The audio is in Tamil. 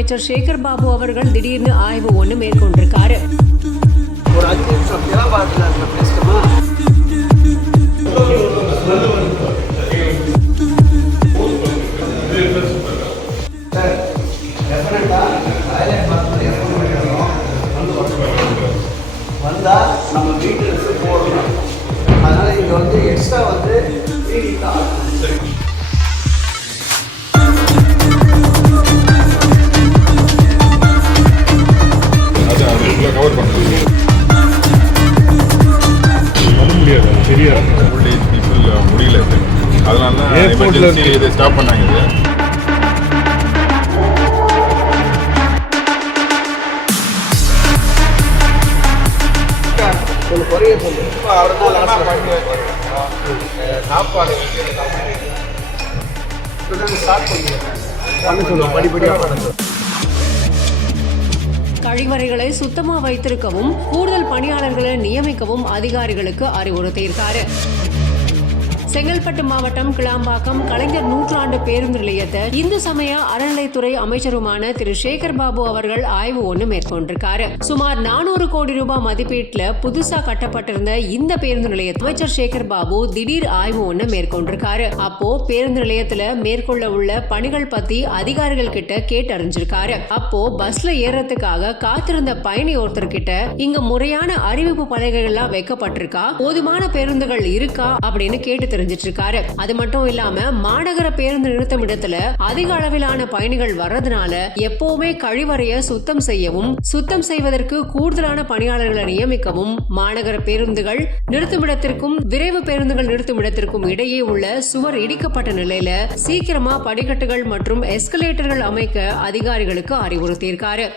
அமைச்சர் சேகர் பாபு அவர்கள் திடீர்னு ஆய்வு ஒண்ணு மேற்கொண்டிருக்காரு. ஒரு 5 நிமிஷம் பேசுமா? வந்தா நம்ம வீட்டுக்கு போடணும். அதனால இங்க வந்து எக்ஸ்ட்ரா வந்து கவர் பண்ணுறது முடியாது, சரியா ஓல்டேஜ் பீப்புள் முடியல. அதனால தான் எமர்ஜென்சி இதை ஸ்டாப் பண்ணாங்க. ஒரு குறைய சொல்லு. சாப்பாடு படிப்படியாக பண்ண. கழிவறைகளை சுத்தமா வைத்திருக்கவும் கூடுதல் பணியாளர்களை நியமிக்கவும் அதிகாரிகளுக்கு அறிவுறுத்தியிருக்காரு. செங்கல்பட்டு மாவட்டம் கிளாம்பாக்கம் கலைஞர் நூற்றாண்டு பேருந்து நிலையத்தை இந்து சமய அறநிலைத்துறை அமைச்சருமான திரு சேகர் பாபு அவர்கள் ஆய்வு ஒண்ணு மேற்கொண்டிருக்காரு. சுமார் 400 கோடி ரூபாய் மதிப்பீட்டுல புதுசா கட்டப்பட்டிருந்த இந்த பேருந்து நிலையத்தை அமைச்சர் சேகர் பாபு திடீர் ஆய்வு ஒண்ணு மேற்கொண்டிருக்காரு. அப்போ பேருந்து நிலையத்துல மேற்கொள்ள உள்ள பணிகள் பத்தி அதிகாரிகள் கிட்ட கேட்டறிஞ்சிருக்காரு. அப்போ பஸ்ல ஏறதுக்காக காத்திருந்த பயணி ஒருத்தர் கிட்ட இங்க முறையான அறிவிப்பு பலகைகள்லாம் வைக்கப்பட்டிருக்கா, போதுமான பேருந்துகள் இருக்கா அப்படின்னு கேட்டு தெரிஞ்சிட்டு இருக்காரு. அது மட்டும் இல்லாம மாநகர பேருந்து நிறுத்தம் இடத்துல அதிக அளவிலான பயணிகள் வர்றதுனால எப்பவுமே கழிவறைய சுத்தம் செய்யவும், சுத்தம் செய்வதற்கு கூடுதலான பணியாளர்களை நியமிக்கவும், மாநகர பேருந்துகள் நிறுத்துமிடத்திற்கும் விரைவு பேருந்துகள் நிறுத்துமிடத்திற்கும் இடையே உள்ள சுவர் இடிக்கப்பட்ட நிலையில சீக்கிரமா படிக்கட்டுகள் மற்றும் எஸ்கலேட்டர்கள் அமைக்க அதிகாரிகளுக்கு அறிவுறுத்தியிருக்காரு.